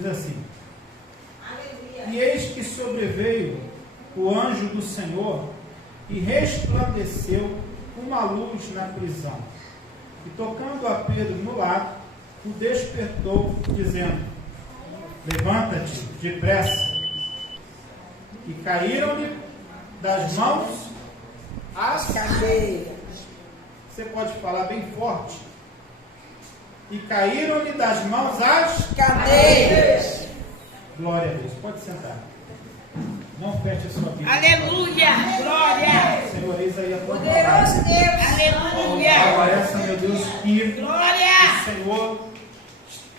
Diz assim: E eis que sobreveio o anjo do Senhor e resplandeceu uma luz na prisão. E tocando a Pedro no lado, o despertou, dizendo: Levanta-te depressa. E caíram-lhe das mãos as cadeias. Você pode falar bem forte. E caíram-lhe das mãos as cadeias. Glória a Deus. Pode sentar. Não feche a sua Bíblia. Aleluia! Glória! Senhor, eis aí a tua Poderoso palavra. Deus! Aleluia! Parece, meu Deus, que Glória! o Senhor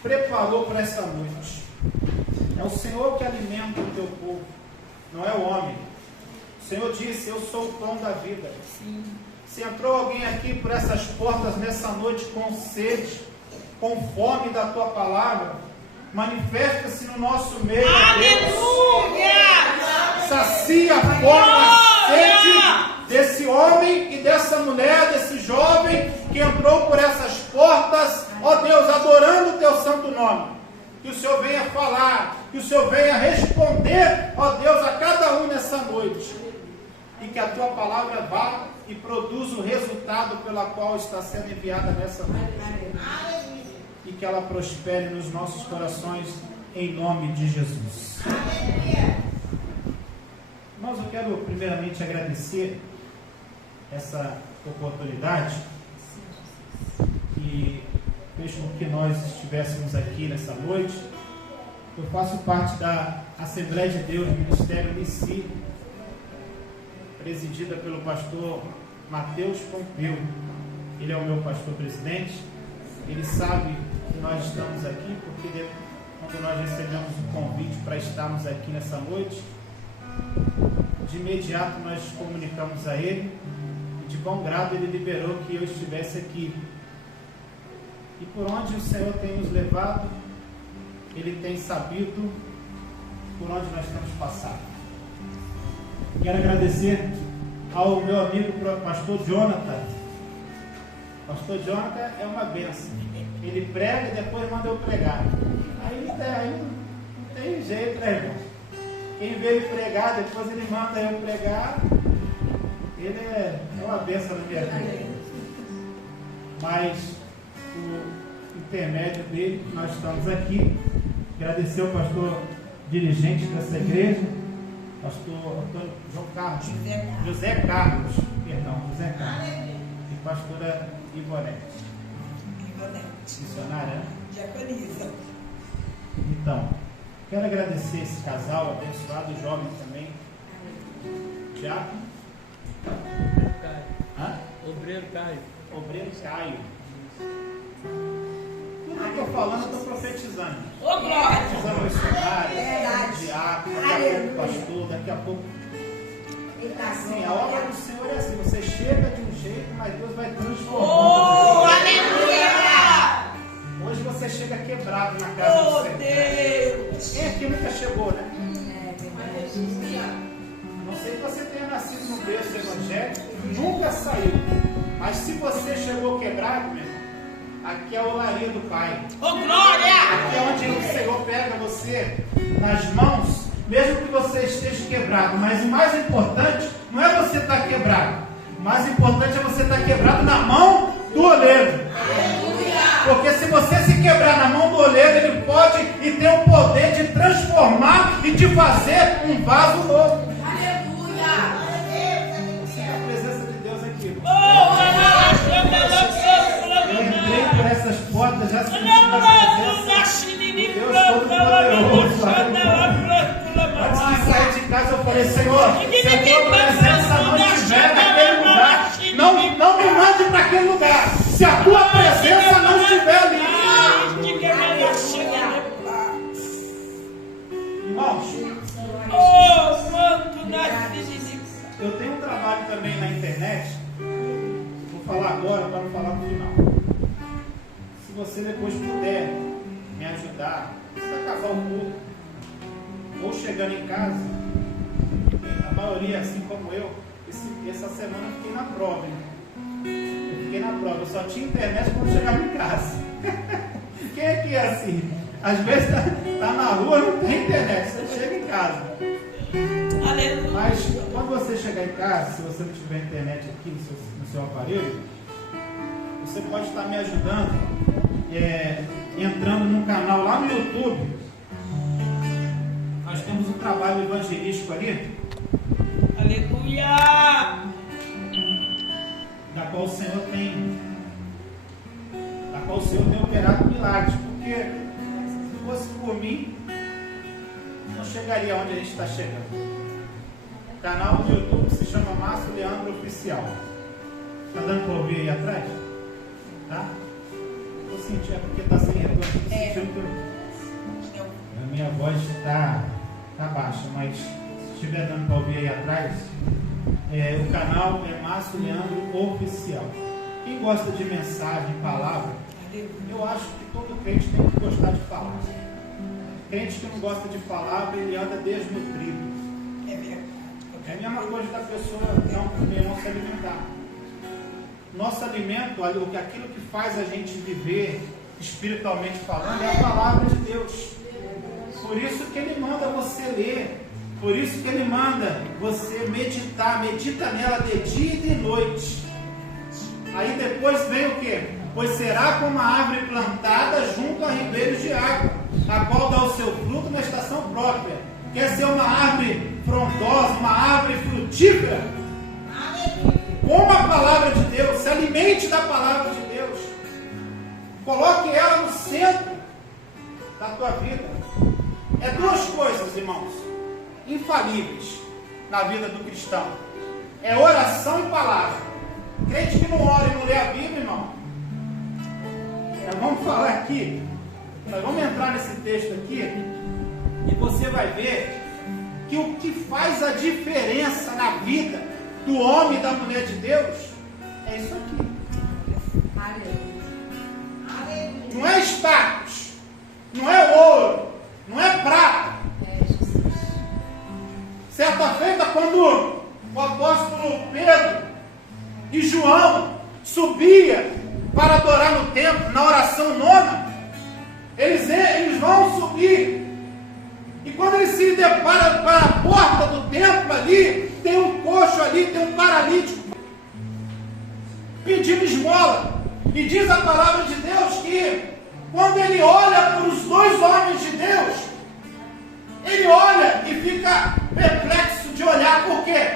preparou para essa noite. É o Senhor que alimenta o teu povo, não é o homem. O Senhor disse: Eu sou o pão da vida. Sim. Se entrou alguém aqui por essas portas nessa noite com sede, com fome da tua palavra, manifesta-se no nosso meio. Aleluia! Sacia a fome, a sede desse homem e dessa mulher, desse jovem que entrou por essas portas, ó Deus, adorando o teu santo nome. Que o Senhor venha falar, que o Senhor venha responder, ó Deus, a cada um nessa noite. E que a tua palavra vá e produza o resultado pela qual está sendo enviada nessa noite. E que ela prospere nos nossos corações, em nome de Jesus. Mas eu quero primeiramente agradecer essa oportunidade que fez com que nós estivéssemos aqui nessa noite. Eu faço parte da Assembleia de Deus, Ministério Nici, presidida pelo pastor Mateus Pompeu. Ele é o meu pastor presidente. Ele sabe que nós estamos aqui porque quando nós recebemos o convite para estarmos aqui nessa noite, de imediato nós comunicamos a ele e de bom grado ele liberou que eu estivesse aqui. E por onde o Senhor tem nos levado, ele tem sabido por onde nós temos passado. Quero agradecer ao meu amigo pastor Jonathan. Pastor Jonathan é uma bênção. Ele prega e depois manda eu pregar. Aí não tem jeito, né, irmão? Quem vê ele pregar, depois ele manda eu pregar. Ele é uma bênção na minha vida. Mas o intermédio dele, nós estamos aqui. Agradecer ao pastor dirigente dessa igreja, pastor José Carlos, e pastora Ivonete. Missionária, né? Diaconisa. Então, quero agradecer esse casal abençoado, jovem também. Diácono? Obreiro Caio. Obreiro Caio. Tudo que eu estou falando, eu estou profetizando. Ô, glória! Profetizando missionário, Verdade. diácono, daqui a pouco pastor, daqui a pouco. Assim, a obra do Senhor é assim, você chega de um jeito, mas Deus vai transformando. Oh, aleluia! Hoje você chega quebrado na casa do Senhor. Deus! Quem aqui nunca chegou, né? Não sei que você tenha nascido no berço evangélico, nunca saiu. Mas se você chegou quebrado, meu irmão, aqui é o larinho do Pai. Ô, glória! Aqui é onde o Senhor pega você nas mãos, mesmo que você esteja quebrado. Mas o mais importante não é você estar quebrado. O mais importante é você estar quebrado na mão do oleiro. Porque se você se quebrar na mão do oleiro, ele pode e tem o poder de transformar e de fazer um vaso novo. Você é a presença de Deus aqui. Eu entrei por essas portas já sentindo a presença de Deus Todo-Poderoso. Antes de sair de casa eu falei: Senhor, se a tua presença não estiver naquele lugar, não me mande para aquele lugar. Se a tua presença não estiver ali. Irmãos, eu tenho um trabalho também na internet. Vou falar agora para não falar no final. Se você depois puder me ajudar, para acabar o culto, ou chegando em casa, a maioria, assim como eu, essa semana eu fiquei na prova. Eu fiquei na prova, eu só tinha internet quando chegava em casa. Quem é que é assim? Às vezes tá na rua, não tem internet, você chega em casa. Aleluia. Mas quando você chegar em casa, se você não tiver internet aqui no seu aparelho, você pode estar me ajudando entrando num canal lá no YouTube. Nós temos um trabalho evangelístico ali, Aleluia. da qual o Senhor tem operado milagres, porque se fosse por mim, não chegaria onde a gente está chegando. O canal do YouTube se chama Márcio Leandro Oficial. Está dando para ouvir aí atrás? Tá? Estou sentindo, é porque está sem retorno. Estou sentindo que a minha voz está baixa, mas se estiver dando para ouvir aí atrás, o canal é Márcio Leandro Oficial. Quem gosta de mensagem, palavra, eu acho que todo crente tem que gostar de falar. Crente que não gosta de palavra, ele anda desnutrido. É verdade. É a mesma coisa da pessoa não comer, não se alimentar. Nosso alimento, aquilo que faz a gente viver espiritualmente falando, é a palavra de Deus. Por isso que Ele manda você ler. Por isso que Ele manda você meditar. Medita nela de dia e de noite. Aí depois vem o quê? Pois será como a árvore plantada junto a ribeiros de água, a qual dá o seu fruto na estação própria. Quer ser uma árvore frondosa, uma árvore frutífera? Coma a palavra de Deus, se alimente da palavra de Deus. Coloque ela no centro da tua vida. É duas coisas, irmãos, infalíveis na vida do cristão. É oração e palavra. Crente que não ora e não lê a Bíblia, irmão. Nós vamos falar aqui, nós vamos entrar nesse texto aqui, e você vai ver que o que faz a diferença na vida do homem e da mulher de Deus é isso aqui. Não é status, não é ouro, não é prata. Certa feita, quando o apóstolo Pedro e João subia para adorar no templo, na oração nona, eles vão subir. E quando eles se deparam para a porta do templo ali, tem um coxo ali, tem um paralítico pedindo esmola. E diz a palavra de Deus que quando ele olha para os dois homens de Deus, ele olha e fica perplexo de olhar. Por quê?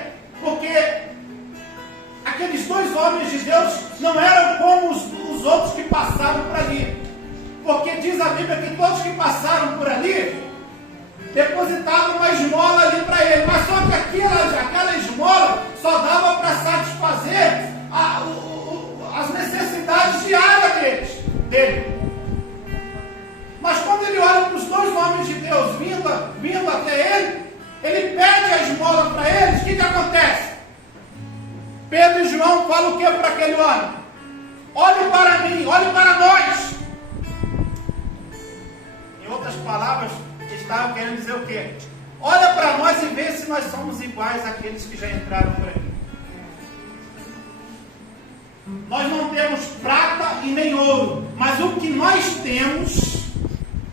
Porque aqueles dois homens de Deus não eram como os outros que passaram por ali. Porque diz a Bíblia que todos que passaram por ali depositavam uma esmola ali para ele. Mas só que aquela esmola só dava para satisfazer as necessidades diárias dele. Mas quando ele olha para os dois homens de Deus vindo até ele pede a esmola para eles. O que acontece? Pedro e João falam o que para aquele homem? Olhe para mim, olhe para nós. Em outras palavras, eles estavam querendo dizer o quê? Olha para nós e vê se nós somos iguais àqueles que já entraram por aqui. Nós não temos prata e nem ouro, mas o que nós temos,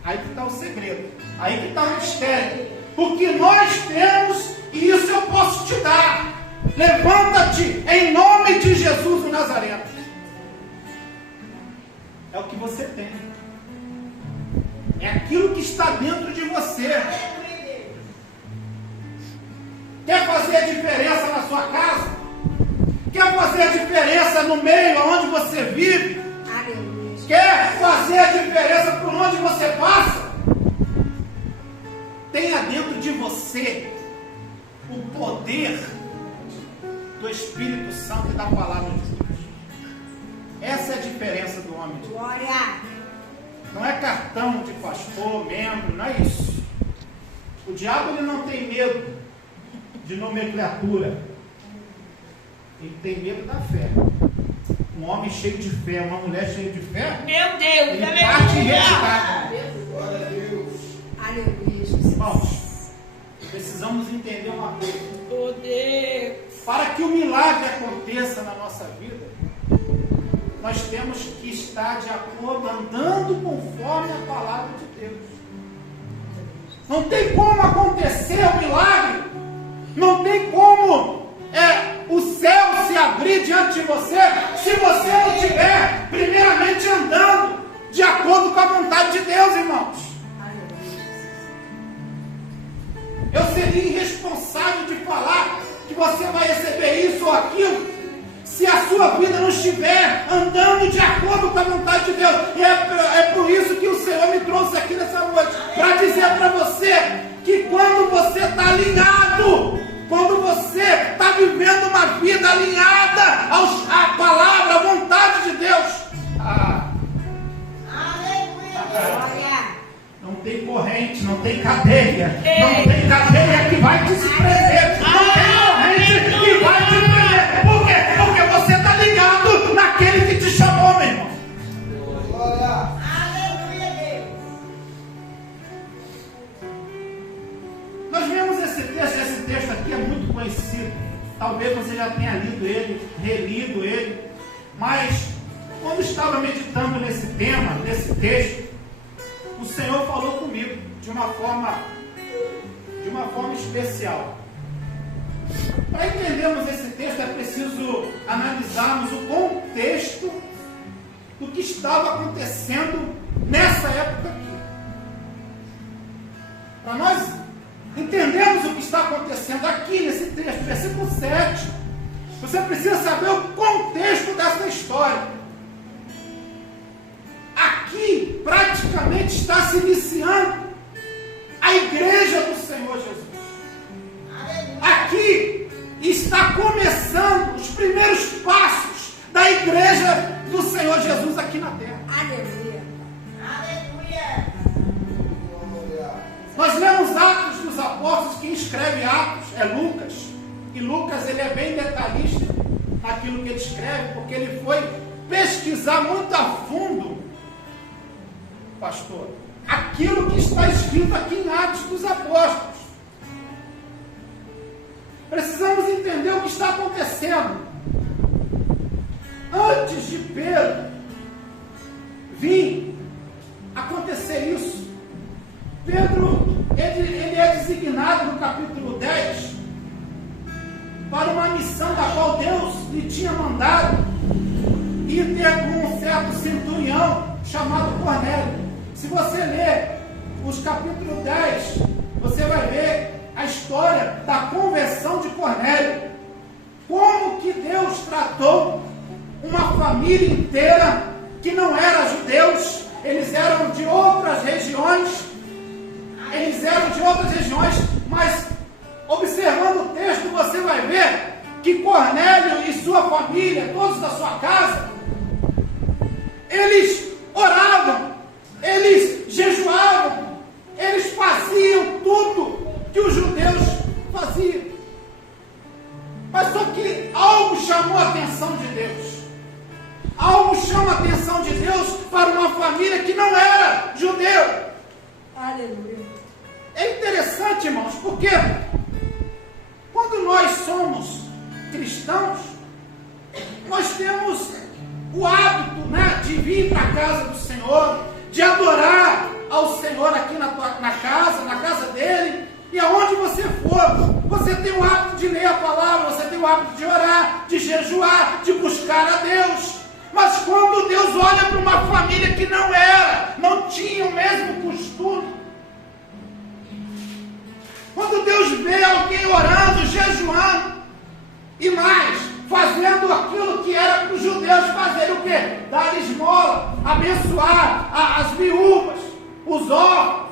aí que está o segredo, aí que está o mistério. O que nós temos, e isso eu posso te dar. Levanta-te em nome de Jesus o Nazareno. É o que você tem. É aquilo que está dentro de você. Quer fazer a diferença na sua casa? Quer fazer a diferença no meio onde você vive? Quer fazer a diferença por onde você passa? Tenha dentro de você o poder do Espírito Santo e da palavra de Deus. Essa é a diferença do homem de Deus. Glória. Não é cartão de pastor, membro, não é isso. O diabo ele não tem medo de nomenclatura. Ele tem medo da fé. Um homem cheio de fé, uma mulher cheia de fé, Meu Deus, ele parte em retirada. Glória a Deus. Aleluia. Irmãos, precisamos entender uma coisa. Poder. Para que o milagre aconteça na nossa vida, nós temos que estar de acordo, andando conforme a palavra de Deus. Não tem como acontecer o milagre, não tem como o céu se abrir diante de você, se você não estiver primeiramente andando de acordo com a vontade de Deus, irmãos. Eu seria irresponsável de falar que você vai receber isso ou aquilo, se a sua vida não estiver andando de acordo com a vontade de Deus. E é por isso que o Senhor me trouxe aqui nessa noite, para dizer para você que quando você está alinhado, quando você está vivendo uma vida alinhada à palavra, à vontade de Deus, não tem corrente, não tem cadeia, não tem cadeia que vai te prender, não tem corrente que vai te prender. Por quê? Porque você está ligado naquele que te chamou, meu irmão. Nós vemos esse texto aqui é muito conhecido. Talvez você já tenha lido ele, relido ele, mas quando estava meditando nesse tema, nesse texto, o Senhor falou comigo de uma forma especial. Para entendermos esse texto é preciso analisarmos o contexto do que estava acontecendo nessa época aqui. Para nós entendermos o que está acontecendo aqui nesse texto, versículo 7, você precisa saber o contexto dessa história. Aqui praticamente está se iniciando a igreja do Senhor Jesus. Aqui está começando os primeiros passos da igreja do Senhor Jesus aqui na terra. Aleluia. Aleluia. Nós lemos Atos dos Apóstolos, quem escreve Atos é Lucas. E Lucas ele é bem detalhista naquilo que ele escreve, porque ele foi pesquisar muito a fundo, pastor, aquilo que está escrito aqui em Atos dos Apóstolos. Precisamos entender o que está acontecendo. Antes de Pedro vir acontecer isso, Pedro ele é designado no capítulo 10 para uma missão da qual Deus lhe tinha mandado ir ter com um certo centurião chamado Cornélio. Se você ler os capítulos 10, você vai ver a história da conversão de Cornélio. Como que Deus tratou uma família inteira que não era judeus, eles eram de outras regiões, mas observando o texto você vai ver que Cornélio e sua família, todos da sua casa, eles oravam, eles jejuavam, eles faziam tudo que os judeus faziam. Mas só que algo chamou a atenção de Deus. Algo chama a atenção de Deus para uma família que não era judeu. Aleluia. É interessante, irmãos, porque quando nós somos cristãos, nós temos o hábito, de vir para a casa do Senhor, de adorar ao Senhor aqui na casa dele, e aonde você for, você tem o hábito de ler a palavra, você tem o hábito de orar, de jejuar, de buscar a Deus. Mas quando Deus olha para uma família que não tinha o mesmo costume, quando Deus vê alguém orando, jejuando, e mais, fazendo aquilo que era para os judeus fazerem o quê? Dar esmola, abençoar as viúvas, os órfãos.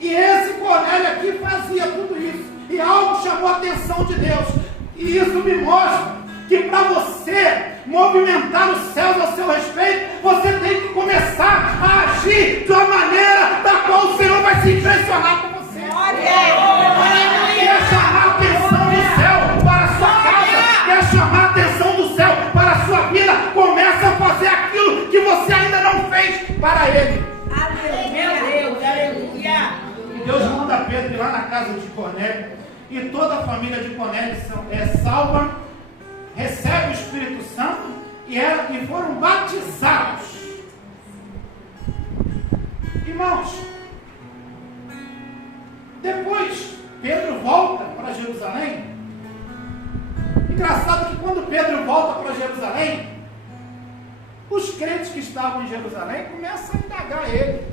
E esse Cornélio aqui fazia tudo isso. E algo chamou a atenção de Deus. E isso me mostra que para você movimentar os céus ao seu respeito, você tem que começar a agir de uma maneira da qual o Senhor vai se impressionar com você. Quer chamar a atenção do céu para a sua casa, quer chamar a atenção do céu para a sua vida, começa a fazer aquilo que você ainda não fez para Ele. Deus manda Pedro ir lá na casa de Cornélio, e toda a família de Cornélio é salva, recebe o Espírito Santo e foram batizados. Irmãos, depois Pedro volta para Jerusalém. Engraçado que quando Pedro volta para Jerusalém, os crentes que estavam em Jerusalém começam a indagar ele.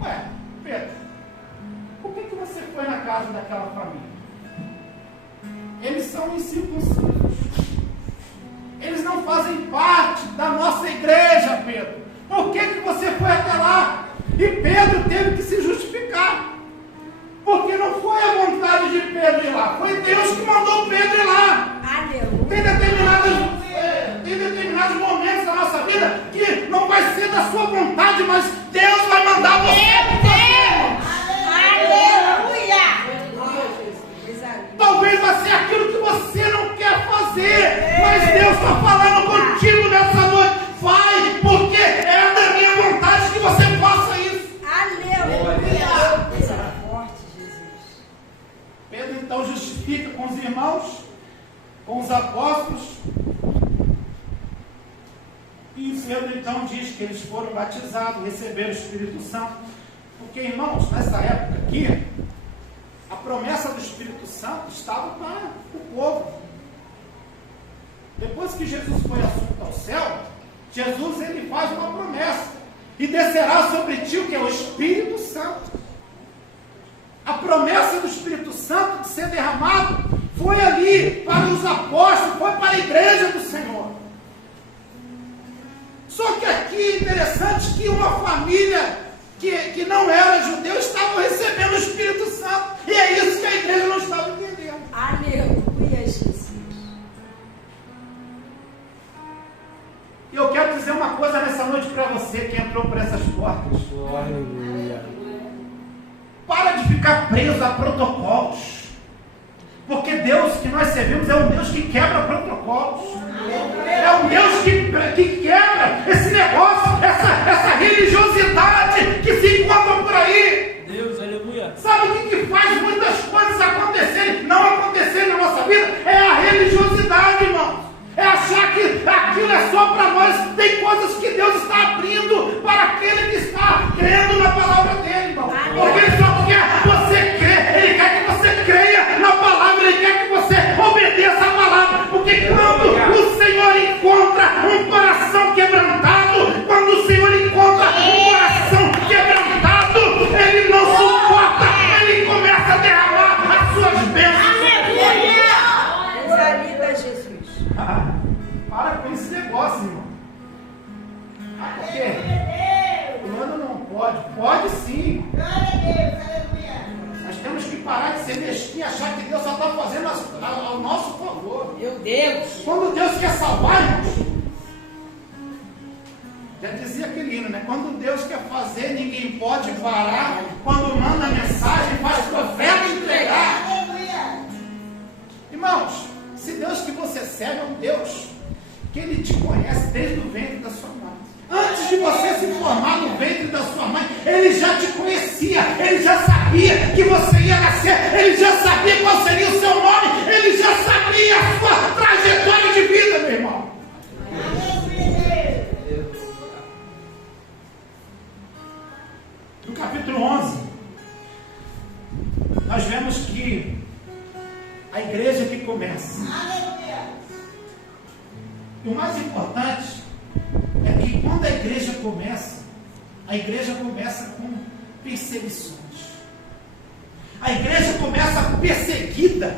Ué, Pedro, por que você foi na casa daquela família? Eles são incircuncisos. Eles não fazem parte da nossa igreja, Pedro. Por que você foi até lá? E Pedro teve que se justificar. Porque não foi a vontade de Pedro ir lá. Foi Deus que mandou Pedro ir lá. Tem determinados momentos da nossa vida que não vai ser da sua vontade, mas Deus vai mandar você. Talvez vai ser aquilo que você não quer fazer, mas Deus está falando contigo nessa noite. Vai, porque é da minha vontade que você faça isso. Aleluia! Pedro então justifica com os irmãos, com os apóstolos, e Pedro então diz que eles foram batizados, receberam o Espírito Santo, porque, irmãos, nessa época aqui, a promessa do Espírito Santo estava para o povo. Depois que Jesus foi assunto ao céu, Jesus ele faz uma promessa, e descerá sobre ti o que é o Espírito Santo. A promessa do Espírito Santo de ser derramado foi ali para os apóstolos, foi para a igreja do Senhor. Só que aqui é interessante que uma família que não era judeu estava recebendo o Espírito Santo. E é isso que a igreja não estava entendendo. Aleluia, Jesus. E eu quero dizer uma coisa nessa noite para você que entrou por essas portas. Aleluia. Para de ficar preso a protocolos. Porque Deus que nós servimos é um Deus que quebra protocolos. É um Deus que quebra esse negócio, essa religiosidade que se encontra por aí. Deus, aleluia. Sabe o que faz muitas coisas não acontecerem na nossa vida? É a religiosidade, irmão. É achar que aquilo é só para nós. Tem coisas que Deus está abrindo para aquele que está crendo na palavra dele, irmão. Porque Ele só quer que você crê. Ele quer que você creia na palavra. Ele quer que você obedeça a palavra. Porque quando o Senhor encontra um coração quebrantado, quando o Senhor encontra um coração quebrantado, Ele não suporta. Ele começa a derramar as suas bênçãos. Exalta Jesus. Para com esse negócio, irmão. Por quê? Fulano não pode. Pode sim. Nós temos que parar de ser mesquinho e achar que Deus só está fazendo ao nosso favor. Meu Deus. Quando Deus quer salvar, irmãos, já dizia aquele hino, né? Quando Deus quer fazer, ninguém pode parar. Quando manda mensagem, faz profeta entregar. Irmãos, se Deus que você serve é um Deus que Ele te conhece desde o ventre da sua mãe. Antes de você se formar no ventre da sua mãe, Ele já te conhecia. Ele já sabia que você ia nascer. Ele já sabia qual seria o seu nome. Ele já sabia a sua trajetória de vida, meu irmão. No capítulo 11, nós vemos que a igreja que começa. E o mais importante é que quando a igreja começa com perseguições. A igreja começa perseguida.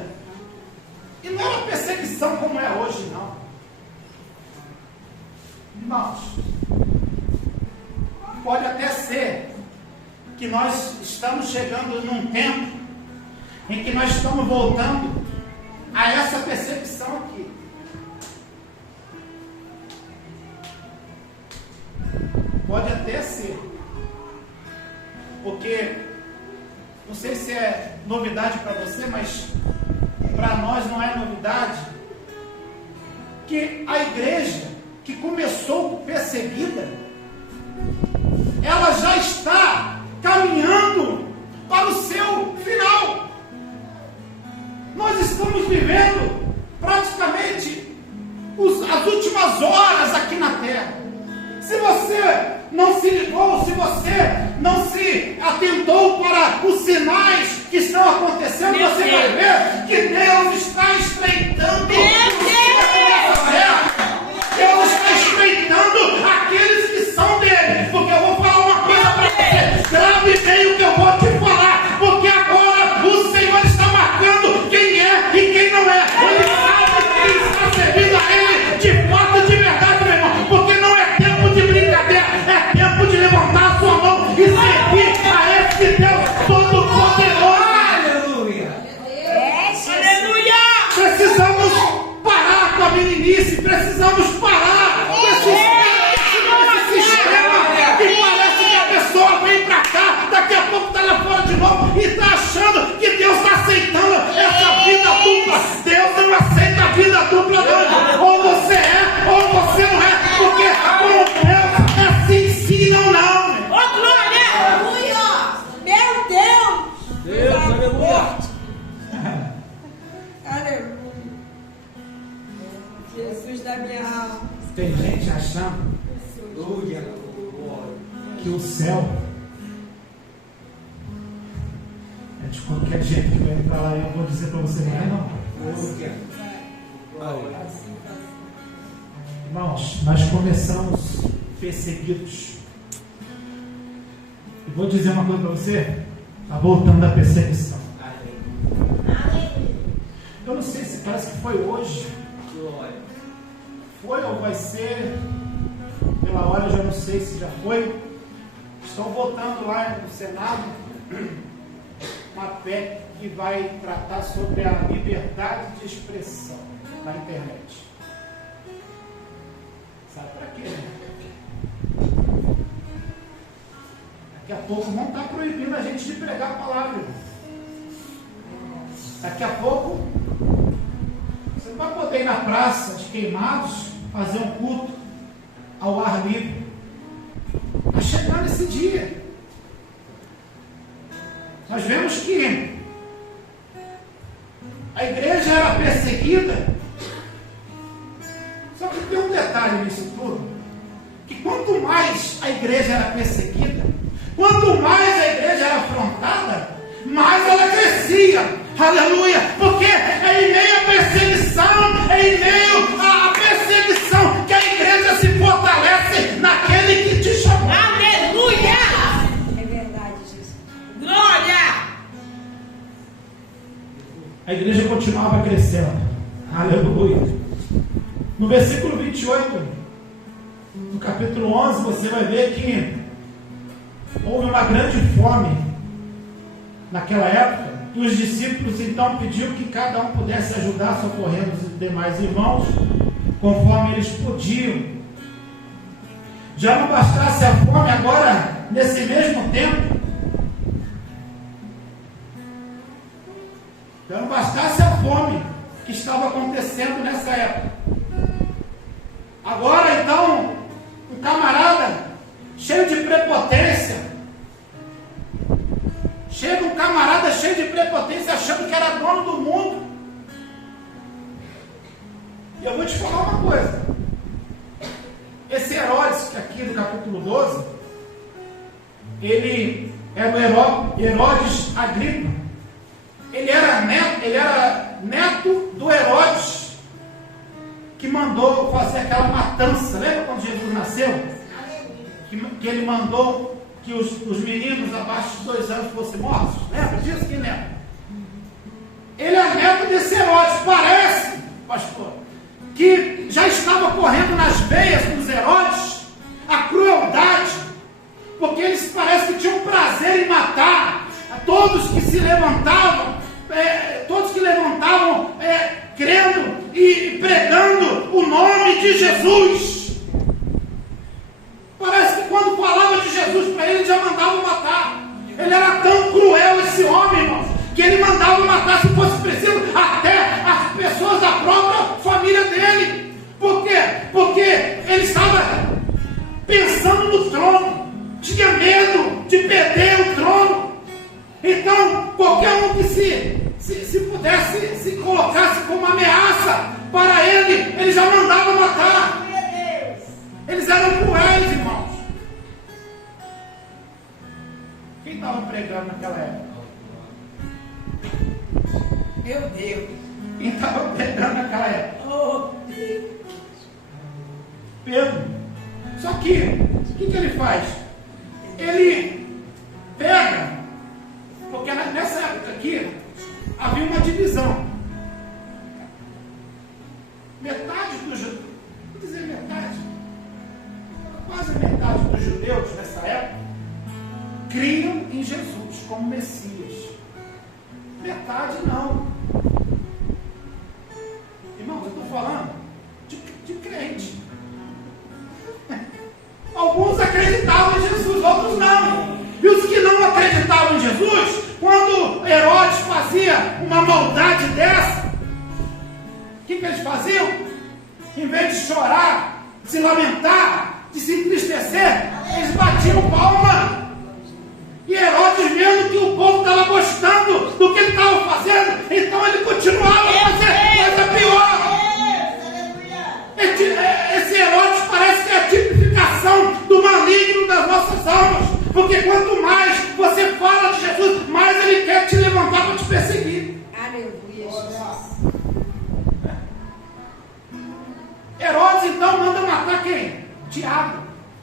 E não é uma perseguição como é hoje, não. Irmãos, pode até ser que nós estamos chegando num tempo em que nós estamos voltando a essa perseguição aqui. Pode até ser, porque não sei se é novidade para você, mas para nós não é novidade que a igreja que começou perseguida, ela já está caminhando para o seu final. Nós estamos vivendo praticamente as últimas horas não se ligou, se você não se atentou para os sinais que estão acontecendo, você vai ver que Deus está estreitando Deus está estreitando aqueles que são dele. Porque eu vou falar uma coisa para você. Grave bem o que eu vou te falar. Porque agora o Senhor está marcando quem é e quem não é. Ele sabe quem está servindo a ele de fato e de verdade, meu irmão. Porque não é tempo de brincadeira. É tempo de levantar a sua mão e servir a esse Deus Todo-Poderoso. Aleluia! Precisamos parar com a meninice. Precisamos parar com esse sistema que parece que a pessoa vem pra cá, daqui a pouco está lá fora de novo e está achando que Deus está aceitando essa vida dupla. Deus não aceita a vida dupla, não. Ou você é, ou você não é. Porque com Deus é sim, sim, não, não. Ô, glória! Aleluia! Meu Deus! Deus, aleluia! Aleluia! Jesus da minha alma. Tem gente achando que o céu é de qualquer jeito que vai entrar lá. Eu vou dizer para você, não é não. Irmãos, nós começamos perseguidos. E vou dizer uma coisa para você. Está voltando a perseguição. Eu não sei se parece que foi hoje. Foi ou vai ser? Pela hora eu já não sei se já foi. Estão votando lá no Senado uma PEC que vai tratar sobre a liberdade de expressão na internet. Sabe para quê, né? Daqui a pouco vão estar proibindo a gente de pregar a palavra. Daqui a pouco você não vai poder ir na praça de Queimados fazer um culto ao ar livre. Está chegando esse dia. Nós vemos que a igreja era perseguida. Só que tem um detalhe nisso tudo, que quanto mais a igreja era perseguida, quanto mais a igreja era afrontada, mais ela crescia. Aleluia! Porque é em meio à perseguição, é em meio à perseguição que a igreja se fortalece naquele que te chamou. Aleluia! É verdade, Jesus. Glória! A igreja continuava crescendo. Aleluia! No versículo 28, no capítulo 11, você vai ver que houve uma grande fome naquela época. E os discípulos então pediram que cada um pudesse ajudar socorrendo os demais irmãos, conforme eles podiam. Já não bastasse a fome, agora, nesse mesmo tempo, já não bastasse a fome que estava acontecendo nessa época. Agora então, um camarada cheio de prepotência, chega um camarada cheio de prepotência, achando que era dono do mundo. E eu vou te falar uma coisa. Esse Herodes, que aqui no capítulo 12, ele era o Herodes Agripa. Ele era neto do Herodes, que mandou fazer aquela matança. Lembra quando Jesus nasceu? Que ele mandou que os meninos abaixo de 2 anos fossem mortos. Lembra disso? Quem lembra? Ele é neto desse Herodes. Parece, pastor, que já estava correndo nas veias dos Herodes a crueldade, porque eles parece que tinham prazer em matar todos que se levantavam, crendo e pregando o nome de Jesus. Parece que quando falava de Jesus para ele, já mandava matar. Ele era tão cruel, esse homem, irmãos, que ele mandava matar, se fosse preciso, até as pessoas da própria família dele. Por quê? Porque ele estava pensando no trono, tinha medo de perder o trono. Então, qualquer um que se pudesse, se colocasse como ameaça para ele já mandava matar. Eles eram cruéis, irmãos. estava pregando naquela época? Meu Deus. Quem estava pregando naquela época? Oh, Deus. Pedro. Só que, o que ele faz? Ele pega, porque nessa época aqui, havia uma divisão. Metade dos judeus, vou dizer metade, quase metade dos judeus nessa época, criam em Jesus como Messias. Metade não. Irmãos, eu estou falando de crente. Alguns acreditavam em Jesus, outros não. E os que não acreditavam em Jesus, quando Herodes fazia uma maldade dessa, o que eles faziam? Em vez de chorar, de se lamentar, de se entristecer, eles batiam palma. E Herodes, vendo que o povo estava gostando do que ele estava fazendo, então ele continuava a fazer coisa pior. Esse Herodes parece que é a tipificação do maligno das nossas almas. Porque quanto mais você fala de Jesus, mais ele quer te levantar para te perseguir. Aleluia, Jesus. Herodes então manda matar quem? Tiago.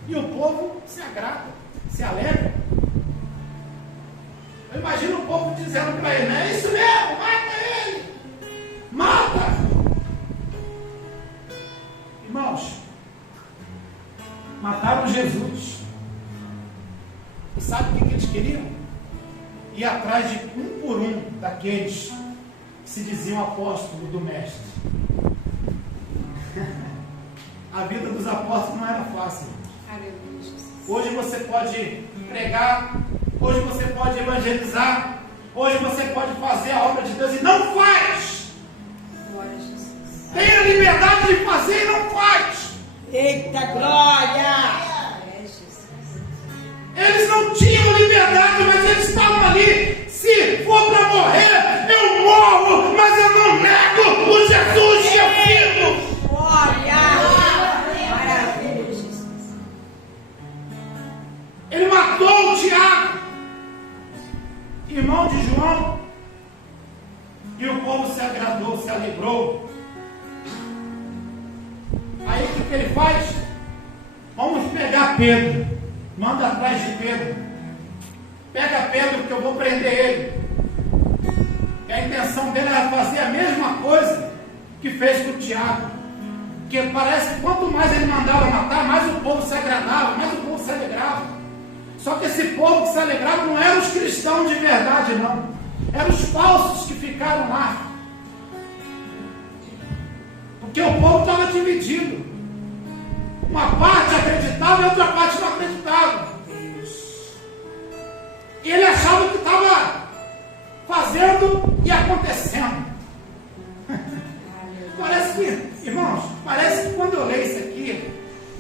E o povo se agrada, se alegra. Eu imagino o povo dizendo para ele, é isso mesmo, mata ele. Mata. Irmãos, mataram Jesus. E sabe o que eles queriam? Ir atrás de um por um daqueles que se diziam apóstolos do Mestre. A vida dos apóstolos não era fácil. Hoje você pode pregar, hoje você pode evangelizar, hoje você pode fazer a obra de Deus e não faz. Tem a liberdade de fazer e não faz. Eita glória! Eles não tinham liberdade, mas eles estavam ali. Se for para morrer, eu morro, mas eu não nego o Jesus que eu sirvo. Glória! Maravilha, Jesus. Ele matou o Tiago, irmão de João, e o povo se agradou, se alegrou. Aí o que ele faz? Vamos pegar Pedro. Manda atrás de Pedro. Pega Pedro que eu vou prender ele. E a intenção dele era fazer a mesma coisa que fez com o Tiago. Porque parece que quanto mais ele mandava matar, mais o povo se agradava, mais o povo se alegrava. Só que esse povo que se alegrava não eram os cristãos de verdade, não. Eram os falsos que ficaram lá. Porque o povo estava dividido. Uma parte acreditava e outra parte não acreditava. E ele achava que estava fazendo e acontecendo. Parece que, irmãos, parece que quando eu leio isso aqui,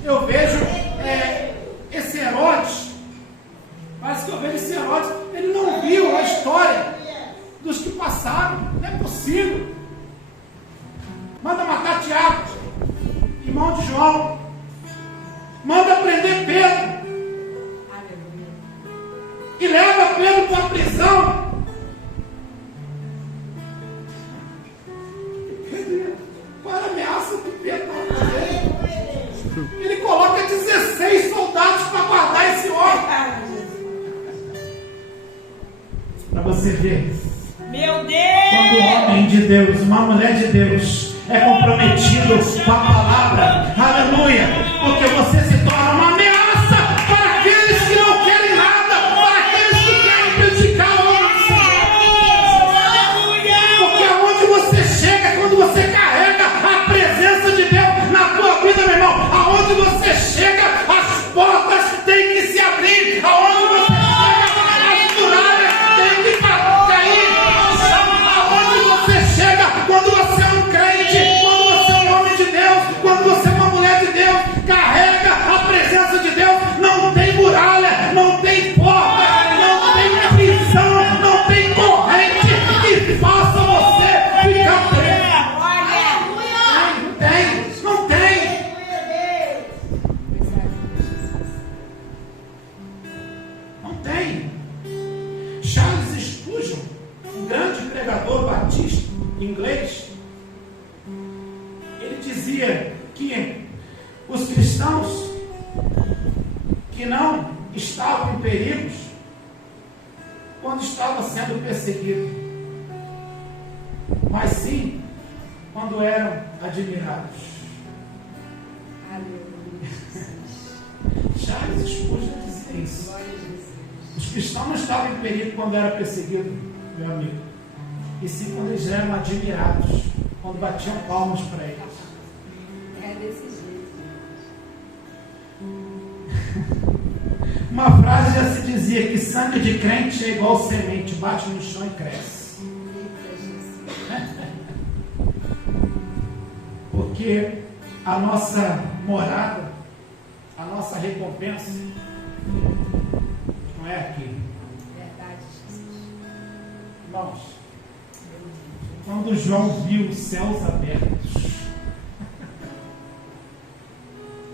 eu vejo esse Herodes. Parece que eu vejo esse Herodes. Ele não viu a história dos que passaram. Não é possível. Manda matar Tiago, irmão de João. Manda prender Pedro. E leva Pedro para a prisão. Qual era a ameaça que Pedro estava fazendo? Ele coloca 16 soldados para guardar esse homem. Para você ver. Meu Deus! Quando o homem de Deus, uma mulher de Deus, é comprometido com a palavra, aleluia, porque você se torna uma ameaça para aqueles que não querem nada, para aqueles que querem criticar o homem do Senhor. Porque aonde você chega, quando você carrega a presença de Deus na tua vida, meu irmão, aonde você chega, as portas têm que se abrir, aonde você chega, as muralhas têm que cair, aonde você chega, quando você é um crente, quando você é um homem de Deus, quando você que não estavam em perigos quando estava sendo perseguido, mas sim quando eram admirados. Charles Spurgeon dizia isso. Os cristãos não estavam em perigo quando eram perseguidos, meu amigo, e sim quando eles eram admirados, quando batiam palmas para eles. É desse jeito. Uma frase já se dizia que sangue de crente é igual semente, bate no chão e cresce. Porque a nossa morada, a nossa recompensa não é aqui. Verdade, Jesus. Irmãos, quando João viu os céus abertos,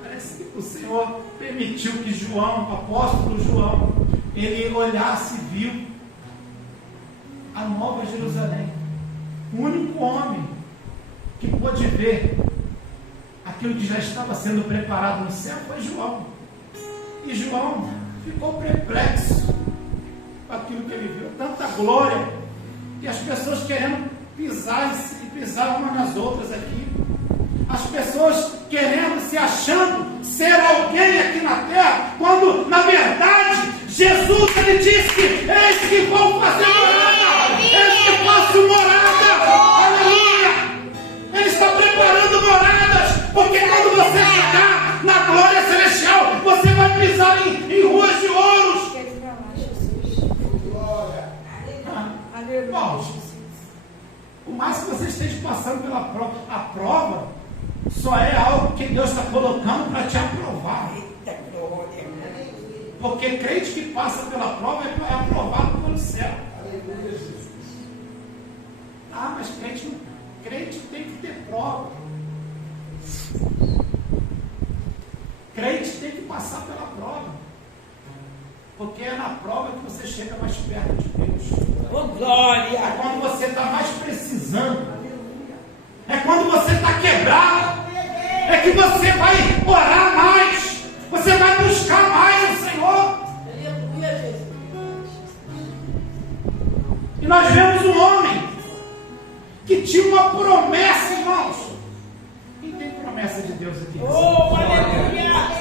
parece que o Senhor permitiu que João, o apóstolo João, ele olhasse e viu a Nova Jerusalém. O único homem que pôde ver aquilo que já estava sendo preparado no céu foi João. E João ficou perplexo com aquilo que ele viu. Tanta glória, e as pessoas querendo pisar umas nas outras aqui. As pessoas querendo, se achando ser alguém aqui na terra, quando na verdade Jesus, ele disse que eis que vou fazer morada, eis que faço morada, aleluia. Ele está preparando moradas, porque quando você chegar na glória celestial, você vai pisar em ruas de ouros. Irmãos, por mais que você esteja passando pela prova, a prova só é algo que Deus está colocando para te aprovar. Porque crente que passa pela prova é aprovado pelo céu. Ah, mas crente tem que ter prova. Crente tem que passar pela prova. Porque é na prova que você chega mais perto de Deus. Oh, glória! É quando você está mais precisando. É quando você está quebrado. É que você vai orar mais. Você vai buscar mais o Senhor. E nós vemos um homem que tinha uma promessa, irmãos. Quem tem promessa de Deus aqui? Oh, aleluia!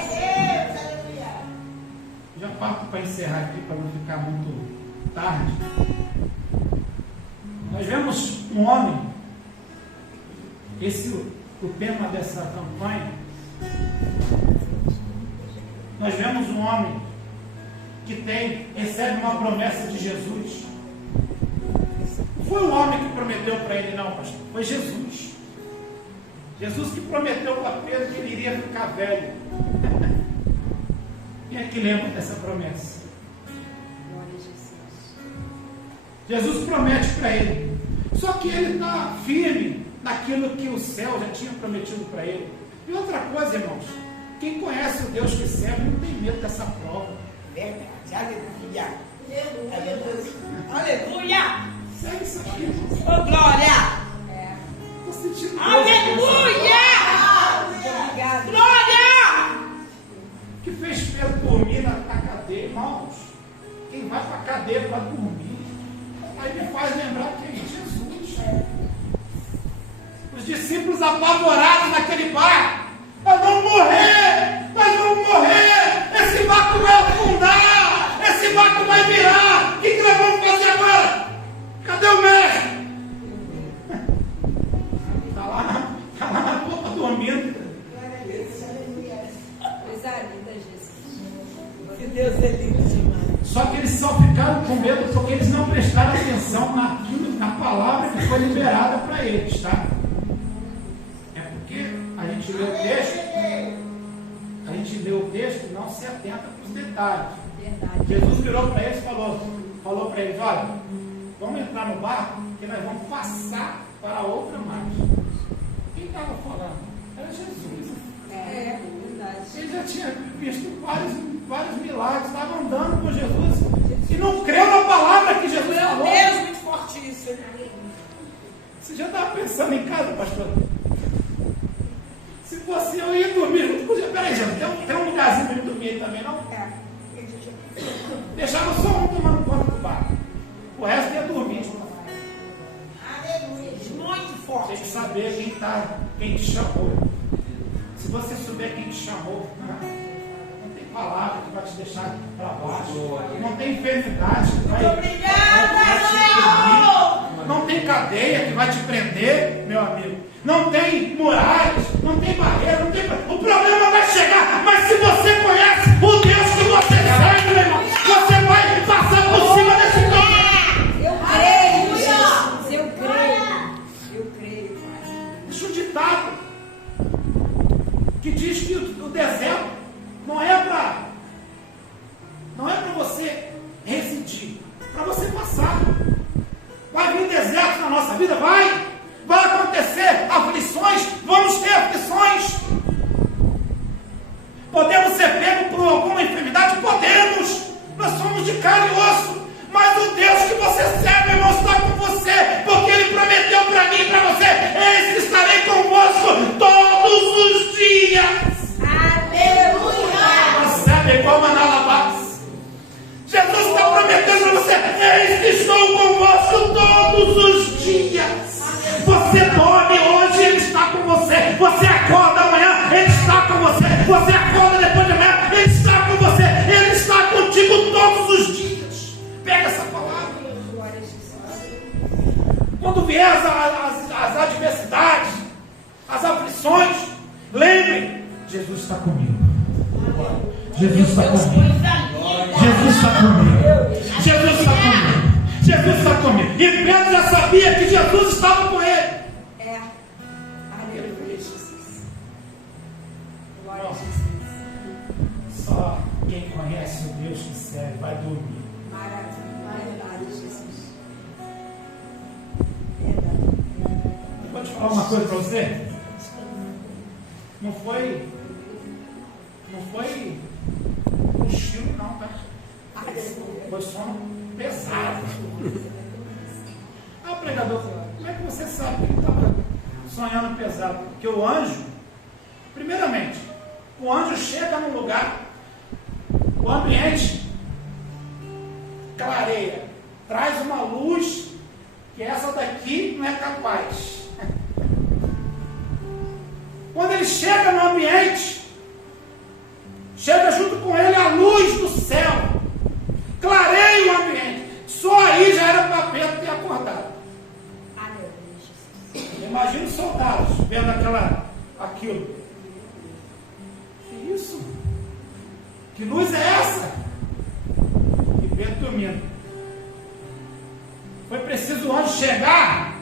Já parto para encerrar aqui, para não ficar muito tarde. Nós vemos um homem, o tema dessa campanha, nós vemos um homem que recebe uma promessa de Jesus. Não foi um homem que prometeu para ele, não, pastor, foi Jesus. Jesus que prometeu para Pedro que ele iria ficar velho. Quem é que lembra dessa promessa? Jesus promete para ele. Só que ele está firme naquilo que o céu já tinha prometido para ele. E outra coisa, irmãos, quem conhece o Deus que serve não tem medo dessa prova. Verdade, aleluia! Aleluia! Segue isso aqui, irmãos. Oh, glória! Estou sentindo Deus aqui nessa Aleluia! prova. Glória! Que fez Pedro dormir na cadeia, irmãos. Quem vai para a cadeia para dormir, aí me faz lembrar quem é Jesus. Os discípulos apavorados naquele barco. Nós vamos morrer! Nós vamos morrer! Esse barco vai afundar! Esse barco vai virar! O que nós vamos fazer agora? Cadê o mestre? Está lá na popa dormindo. Que Deus é lindo demais. Só que eles só ficaram com medo porque eles não prestaram atenção na palavra que foi liberada para eles, tá? É porque a gente lê o texto e não se atenta para os detalhes. Verdade. Jesus virou para eles e falou para eles: olha, vamos entrar no barco que nós vamos passar para outra margem. Quem estava falando? Era Jesus. É verdade. Ele já tinha visto vários milagres, estava andando com Jesus e não creu na palavra que Jesus Meu falou. Deus, muito forte isso. Você já estava pensando em casa, pastor? Se fosse eu ia dormir junto com Jesus. Peraí, gente, tem um lugarzinho para mim dormir. dormir aí também, não? É. Deixava só um tomando conta do barco. O resto ia dormir. Aleluia. Muito forte. Tem que saber quem te chamou. Se você souber quem te chamou, não tem palavra que vai te deixar para baixo. Não tem enfermidade que vai te oprimir. Não tem cadeia que vai te prender, meu amigo. Não tem muralhas, não tem barreira, não tem... O problema vai chegar, mas se você conhece o Deus que você serve, meu irmão, você vai passar por cima desse problema. Eu creio, Jesus. Eu creio. Eu creio, Pai. Existe um ditado que diz que o deserto não é para você residir, para você passar. Vai vir deserto na nossa vida? Vai acontecer aflições, vamos ter aflições. Podemos ser pegos por alguma enfermidade? Podemos. Nós somos de carne e osso. Mas o Deus que você serve, irmão, está com você, porque Ele prometeu para mim e para você: eis que estarei convosco todos os dias. Aleluia. Recebe como analabás. Jesus está prometendo para você: eis que estou convosco todos os dias. Você dorme hoje, Ele está com você. Você acorda amanhã, Ele está com você. Você acorda depois de amanhã, Ele está com você. Ele está contigo todos os dias. Pega essa palavra. Quando vier as adversidades, as aflições, lembre: Jesus está comigo. Jesus está comigo. Jesus está comigo. Jesus está comigo. Jesus está comigo. E Pedro já sabia que Jesus estava com ele. É. Aleluia, Jesus. Glória a Jesus. Só quem conhece o Deus que serve vai dormir. Maravilha. Verdade, Jesus. Vou te falar uma coisa para você. Não foi cochilo não, tá? Foi sono pesado. Ah, pregador, como é que você sabe que ele estava sonhando pesado? Porque o anjo, primeiramente, o anjo chega no lugar, o ambiente clareia, traz uma luz que essa daqui não é capaz. Quando ele chega no ambiente, chega junto com ele a luz do céu, clareia o ambiente. Só aí já era para Pedro ter acordado. Imagina os soldados vendo aquilo. Que isso? Que luz é essa? E Pedro dormindo. Foi preciso o anjo chegar,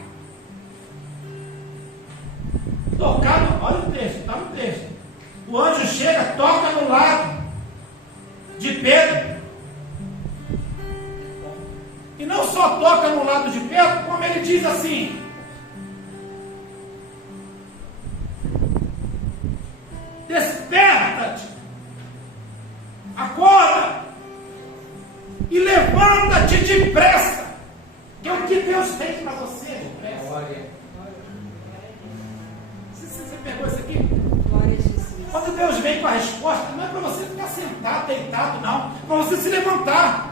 tocar, olha o texto, está no texto. O anjo chega, toca no lado de Pedro. E não só toca no lado de Pedro, como ele diz assim: desperta-te, acorda e levanta-te depressa, que é o que Deus tem para você depressa. Você pegou isso aqui? Glória a Jesus. Quando Deus vem com a resposta, não é para você ficar sentado, deitado, não, é para você se levantar.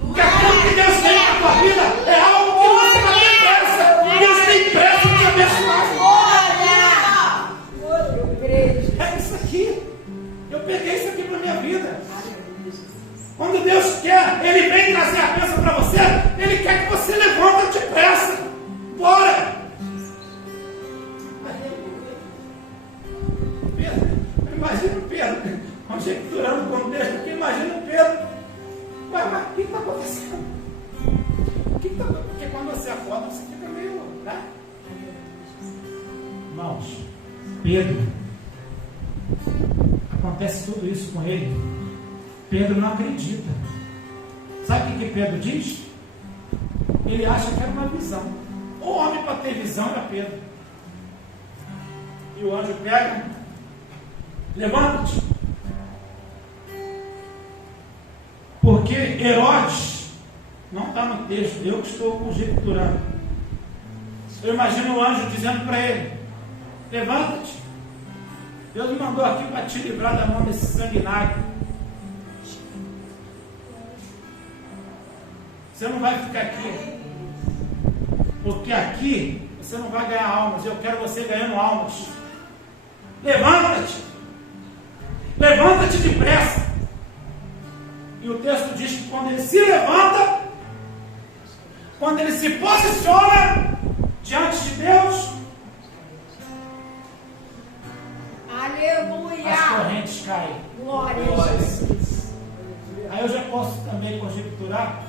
Porque aquilo que Deus tem na tua vida é algo que você vai ter pressa. Deus tem pressa de te abençoar. Eu creio. É isso aqui. Eu peguei isso aqui para a minha vida. Quando Deus quer, Ele vem trazer a bênção para você, Ele quer que você levanta depressa. Bora! Pedro, imagina o Pedro, conjecturando o contexto aqui, imagina o Pedro. Mas o que está acontecendo? Porque quando você acorda, você fica meio, né? Irmãos, Pedro, acontece tudo isso com ele. Pedro não acredita. Sabe o que Pedro diz? Ele acha que era uma visão. O homem para ter visão era Pedro. E o anjo pega: levanta-te. Porque Herodes, não está no texto, eu que estou conjecturando. Eu imagino o anjo dizendo para ele: levanta-te. Deus me mandou aqui para te livrar da mão desse sanguinário. Você não vai ficar aqui. Porque aqui você não vai ganhar almas. Eu quero você ganhando almas. Levanta-te. Levanta-te depressa. E o texto diz que quando ele se levanta, quando ele se posiciona diante de Deus, Aleluia. as correntes caem. Glória a Jesus. Aí eu já posso também conjecturar.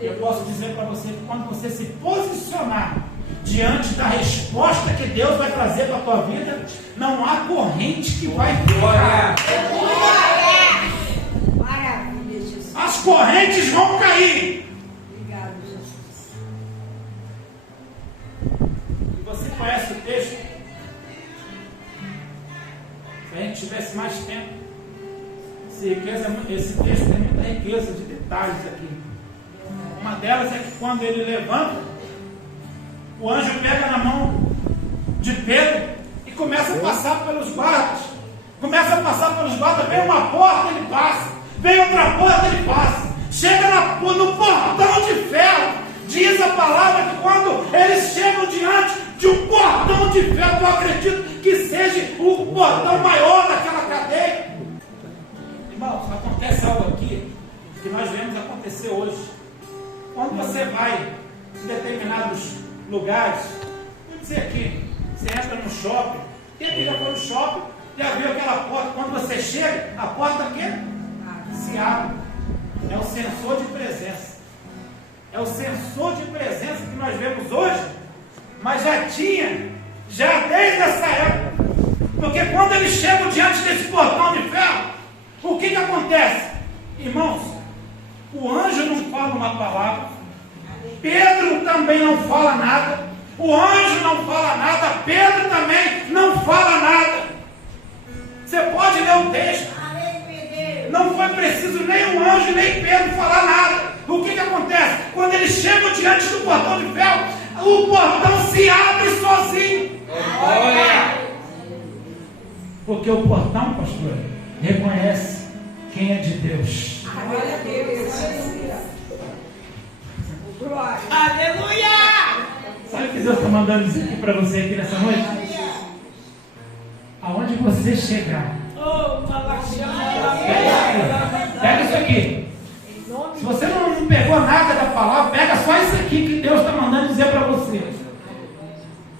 Eu posso dizer para você que quando você se posicionar diante da resposta que Deus vai trazer para a tua vida, não há corrente que vai ficar. Maravilha, Jesus. As correntes vão cair. Obrigado, Jesus. E você conhece o texto? Se a gente tivesse mais tempo, esse texto tem muita riqueza de detalhes aqui. Uma delas é que quando ele levanta, o anjo pega na mão de Pedro e começa a passar pelos guardas. Começa a passar pelos guardas, vem uma porta, ele passa. Vem outra porta, ele passa. Chega no portão de ferro. Diz a palavra que quando eles chegam diante de um portão de ferro, eu acredito que seja o portão maior daquela cadeia. Irmãos, acontece algo aqui que nós vemos acontecer hoje. Quando você vai em determinados lugares, vou dizer aqui, você entra no shopping, quem aqui já foi no shopping, já viu aquela porta, quando você chega, a porta aqui se abre. É o sensor de presença. É o sensor de presença que nós vemos hoje, mas já tinha, já desde essa época. Porque quando eles chegam diante desse portão de ferro, o que acontece? Irmãos, o anjo não fala uma palavra, Pedro também não fala nada, o anjo não fala nada, Pedro também não fala nada. Você pode ler o texto, não foi preciso nem o anjo nem Pedro falar nada. O que acontece? Quando eles chegam diante do portão de ferro, o portão se abre sozinho. Porque o portão, pastor, reconhece quem é de Deus. Glória a Deus. Glória. Aleluia! Sabe o que Deus está mandando dizer aqui para você aqui nessa noite? Aonde você chegar, pega isso aqui. Se você não pegou nada da palavra, pega só isso aqui que Deus está mandando dizer para você.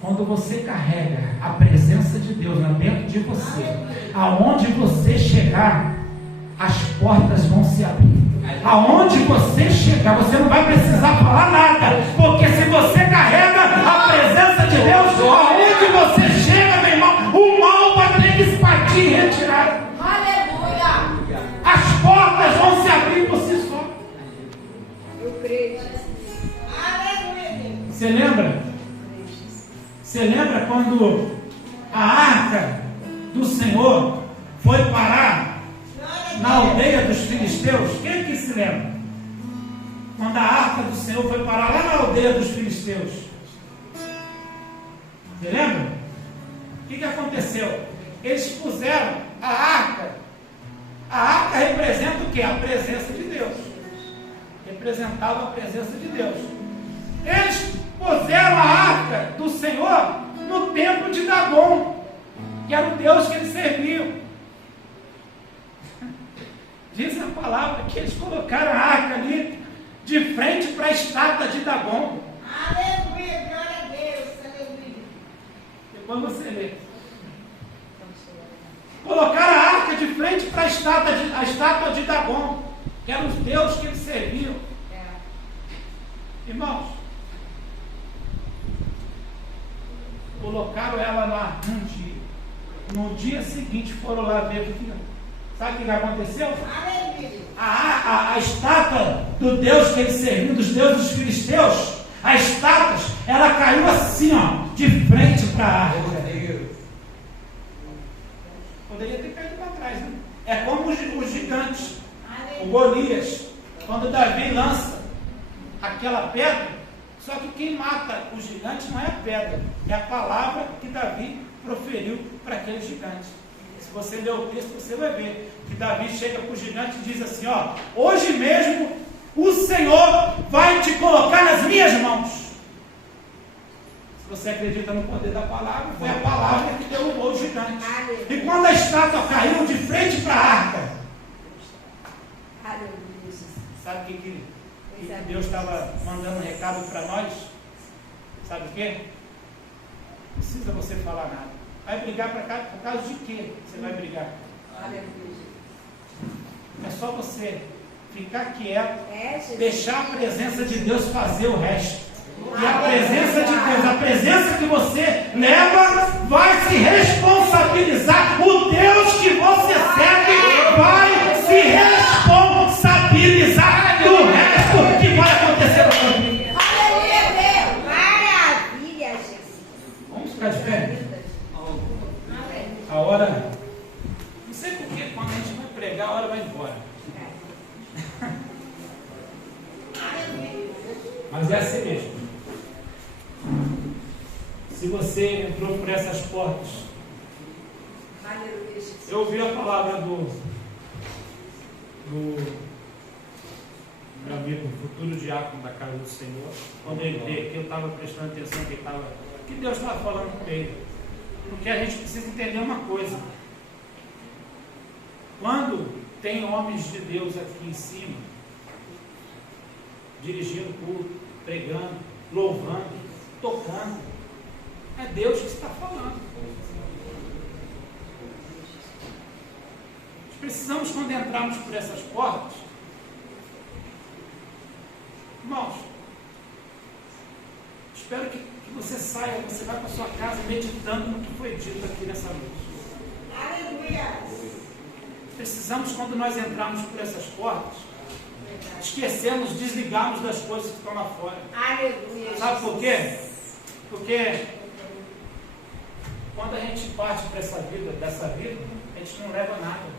Quando você carrega a presença de Deus dentro de você, aonde você chegar, as portas vão se abrir. Aonde você chegar, você não vai precisar falar nada, porque se você carrega a presença de Deus, aonde você chega, meu irmão, o mal vai ter que se partir e retirar. Aleluia. As portas vão se abrir por si só. Eu creio. Aleluia! Você lembra? Você lembra quando a arca do Senhor foi parar na aldeia dos filisteus? Quem que se lembra? Quando a arca do Senhor foi parar lá na aldeia dos filisteus. Você lembra? O que aconteceu? Eles puseram a arca. A arca representa o quê? A presença de Deus. Representava a presença de Deus. Eles puseram a arca do Senhor no templo de Dagon, que era o Deus que eles serviam. Diz a palavra que eles colocaram a arca ali de frente para a estátua de Dagon. Aleluia! Glória a Deus! Aleluia! Depois você lê. Colocaram a arca de frente para a estátua de Dagon, que era os deuses que eles serviam. Irmãos, colocaram ela lá um dia. No dia seguinte foram lá ver o que. Sabe o que aconteceu? Aleluia! A estátua do Deus que eles serviam, dos deuses dos filisteus, a estátua, ela caiu assim, ó, de frente para a arca. Poderia ter caído para trás, né? É como os gigantes, o Golias, quando Davi lança aquela pedra, só que quem mata o gigante não é a pedra, é a palavra que Davi proferiu para aquele gigante. Se você ler o texto, você vai ver que Davi chega para o gigante e diz assim, ó, hoje mesmo O Senhor vai te colocar nas minhas mãos. Se você acredita no poder da palavra, foi a palavra que derrubou o gigante. E quando a estátua caiu de frente para a arca, sabe o que Deus estava mandando um recado para nós? Sabe o quê? Não precisa você falar nada. Vai brigar por causa de quê você vai brigar? É só você ficar quieto, deixar a presença de Deus fazer o resto. E a presença de Deus, a presença que você leva, vai se responsabilizar. O Deus que você serve vai se responsabilizar do resto que vai acontecer na sua vida. Maravilha, Jesus. Vamos ficar de pé? A hora, não sei porque quando a gente vai pregar, a hora vai embora. Mas é assim mesmo. Se você entrou por essas portas, eu ouvi a palavra do meu amigo, futuro diácono da casa do Senhor, quando ele veio aqui, eu estava prestando atenção que Deus estava falando com ele. Porque a gente precisa entender uma coisa. Quando tem homens de Deus aqui em cima, dirigindo o culto, pregando, louvando, tocando, é Deus que está falando. Nós precisamos, quando entrarmos por essas portas, irmãos, espero que você saia, você vai para a sua casa meditando no que foi dito aqui nessa noite. Aleluia. Precisamos, quando nós entrarmos por essas portas, esquecermos, desligarmos das coisas que estão lá fora. Aleluia. Sabe por quê? Porque quando a gente parte para dessa vida, a gente não leva nada.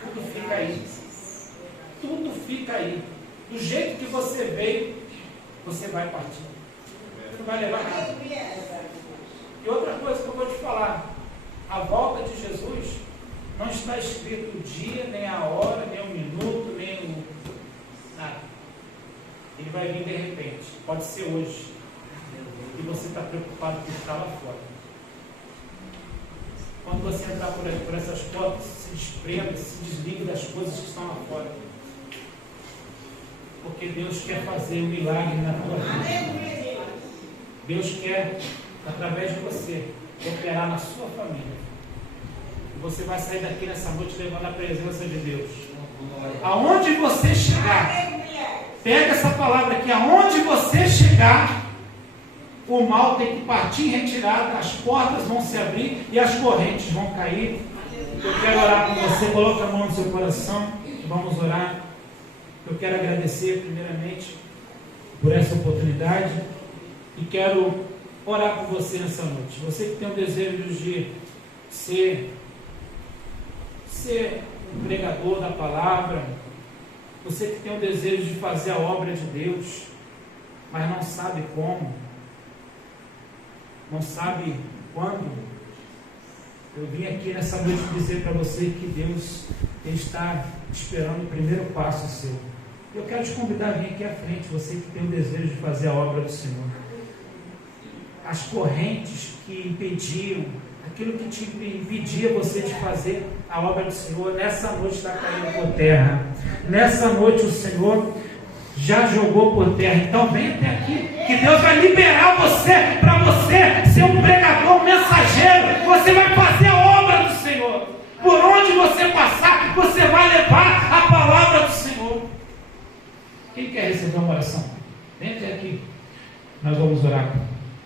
Tudo fica aí. Tudo fica aí. Do jeito que você veio, você vai partir. Você não vai levar nada. E outra coisa que eu vou te falar, a volta de Jesus não está escrito o dia, nem a hora, nem o minuto, nem o nada. Ele vai vir de repente. Pode ser hoje. E você está preocupado por estar lá fora. Quando você entrar por essas portas, se desprenda, se desligue das coisas que estão lá fora. Porque Deus quer fazer um milagre na tua vida. Deus quer, através de você, operar na sua família. E você vai sair daqui nessa noite levando a presença de Deus. Aonde você chegar, pega essa palavra aqui, aonde você chegar, o mal tem que partir em retirada, as portas vão se abrir e as correntes vão cair. Eu quero orar com você, coloca a mão no seu coração, vamos orar. Eu quero agradecer primeiramente por essa oportunidade e quero orar por você nessa noite. Você que tem o desejo de ser um pregador da palavra, você que tem o desejo de fazer a obra de Deus, mas não sabe como, não sabe quando, eu vim aqui nessa noite dizer para você que Deus está esperando o primeiro passo seu. Eu quero te convidar a vir aqui à frente, você que tem o desejo de fazer a obra do Senhor. As correntes que impediam, aquilo que te impedia você de fazer a obra do Senhor, nessa noite está caindo por terra. Nessa noite o Senhor já jogou por terra. Então vem até aqui, que Deus vai liberar você, para você ser um pregador, um mensageiro. Você vai fazer a obra do Senhor. Por onde você passar, você vai levar a palavra do Senhor. Quem quer receber uma oração? Vem até aqui. Nós vamos orar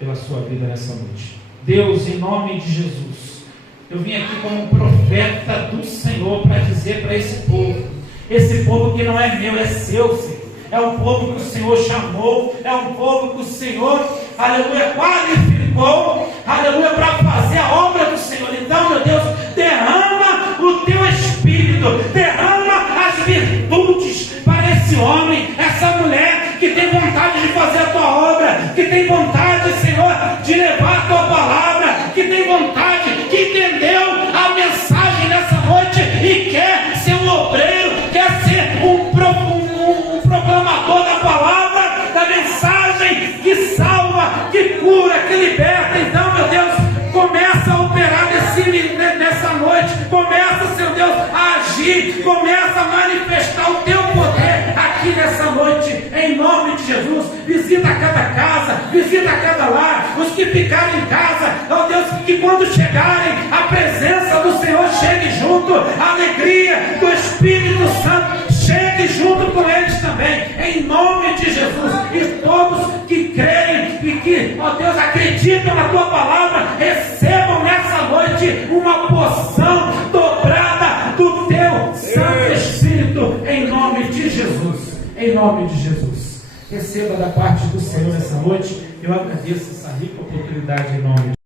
pela sua vida nessa noite. Deus, em nome de Jesus, eu vim aqui como um profeta do Senhor para dizer para esse povo que não é meu, é seu, Senhor. É um povo que o Senhor chamou, é um povo que o Senhor, aleluia, qualificou, aleluia, para fazer a obra do Senhor. Então, meu Deus, derrama o teu Espírito, derrama as virtudes para esse homem, essa mulher que tem vontade de fazer a tua obra, que tem vontade, Senhor, de levar a tua palavra, que tem vontade, que entendeu a mensagem nessa noite e quer ser um obreiro, quer ser um proclamador ficarem em casa, ó Deus, que quando chegarem, a presença do Senhor chegue junto, a alegria do Espírito Santo chegue junto com eles também, em nome de Jesus. E todos que creem e que, ó Deus, acreditam na tua palavra, recebam nessa noite uma porção dobrada do teu Santo Espírito, em nome de Jesus. Em nome de Jesus. Receba da parte do Senhor nessa noite. Eu agradeço essa rica oportunidade em nome de Jesus.